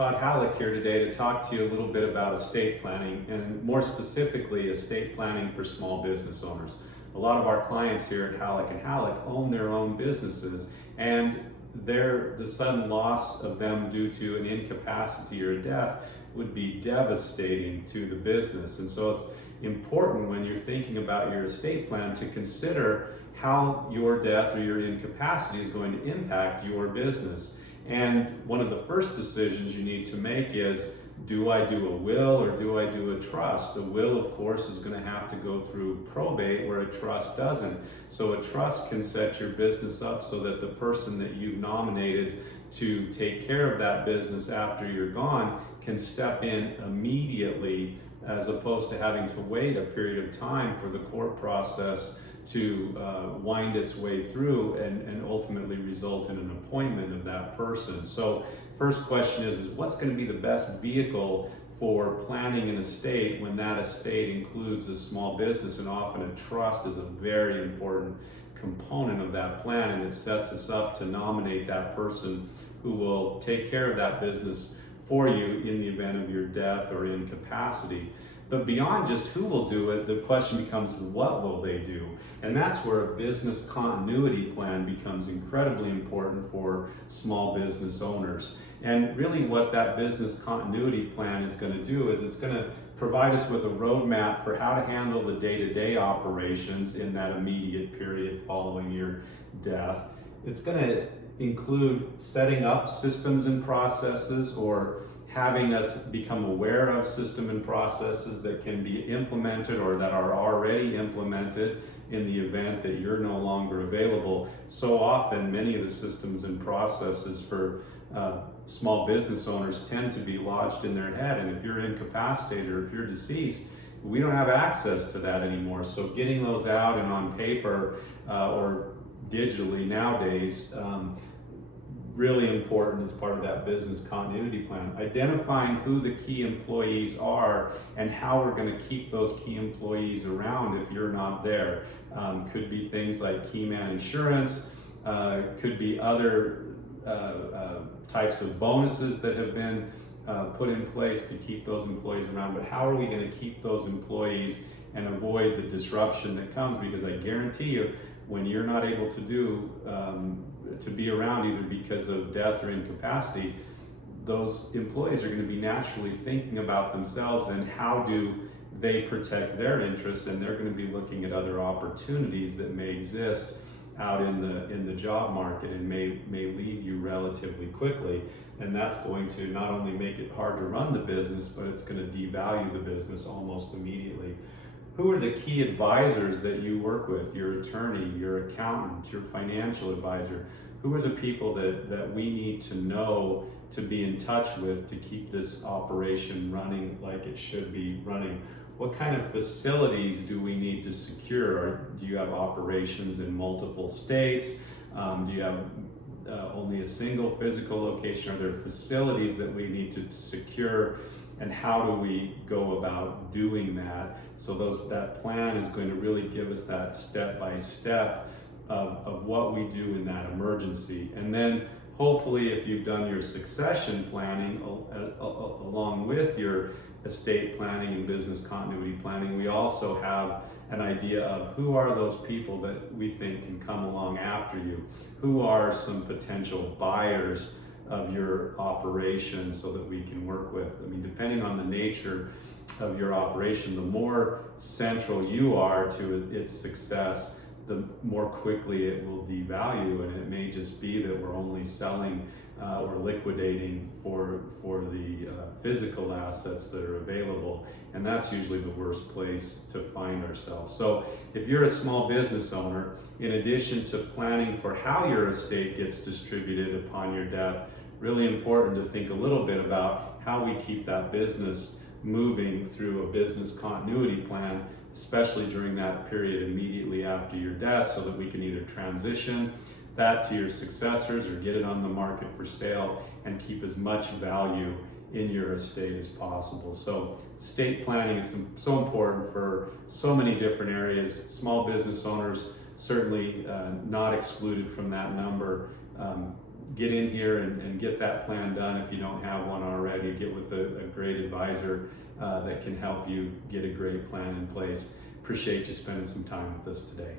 Todd Halleck here today to talk to you a little bit about estate planning, and more specifically estate planning for small business owners. A lot of our clients here at Halleck & Halleck own their own businesses, and the sudden loss of them due to an incapacity or death would be devastating to the business. And so it's important when you're thinking about your estate plan to consider how your death or your incapacity is going to impact your business. And one of the first decisions you need to make is, do I do a will or do I do a trust? A will, of course, is going to have to go through probate, where a trust doesn't. So a trust can set your business up so that the person that you've nominated to take care of that business after you're gone can step in immediately, as opposed to having to wait a period of time for the court process to wind its way through and ultimately result in an appointment of that person. So first question is what's going to be the best vehicle for planning an estate when that estate includes a small business? And often a trust is a very important component of that plan, and it sets us up to nominate that person who will take care of that business for you in the event of your death or incapacity. But beyond just who will do it, the question becomes, what will they do? And that's where a business continuity plan becomes incredibly important for small business owners. And really what that business continuity plan is going to do is it's going to provide us with a roadmap for how to handle the day-to-day operations in that immediate period following your death. It's going to include setting up systems and processes, or having us become aware of system and processes that can be implemented or that are already implemented in the event that you're no longer available. So often, many of the systems and processes for small business owners tend to be lodged in their head, and if you're incapacitated or if you're deceased, we don't have access to that anymore. So getting those out and on paper or digitally nowadays, really important as part of that business continuity plan. Identifying who the key employees are and how we're going to keep those key employees around if you're not there. Could be things like key man insurance, could be other types of bonuses that have been put in place to keep those employees around. But how are we going to keep those employees and avoid the disruption that comes? Because I guarantee you, when you're not able to be around either because of death or incapacity, those employees are going to be naturally thinking about themselves and how do they protect their interests, and they're going to be looking at other opportunities that may exist out in the job market and may leave you relatively quickly. And that's going to not only make it hard to run the business, but it's going to devalue the business almost immediately. Who are the key advisors that you work with? Your attorney, your accountant, your financial advisor. Who are the people that we need to know to be in touch with to keep this operation running like it should be running? What kind of facilities do we need to secure? Do you have operations in multiple states? Do you have only a single physical location? Are there facilities that we need to secure? And how do we go about doing that? So that plan is going to really give us that step-by-step of what we do in that emergency. And then hopefully, if you've done your succession planning along with your estate planning and business continuity planning, we also have an idea of who are those people that we think can come along after you. Who are some potential buyers of your operation so that we can work with? I mean, depending on the nature of your operation, the more central you are to its success, the more quickly it will devalue, and it may just be that we're only selling or liquidating for the physical assets that are available, and that's usually the worst place to find ourselves. So if you're a small business owner, in addition to planning for how your estate gets distributed upon your death, really important to think a little bit about how we keep that business moving through a business continuity plan, especially during that period immediately after your death, so that we can either transition that to your successors or get it on the market for sale and keep as much value in your estate as possible. So estate planning is so important for so many different areas. Small business owners certainly not excluded from that number. get in here and get that plan done if you don't have one already. Get with a great advisor that can help you get a great plan in place. Appreciate you spending some time with us today.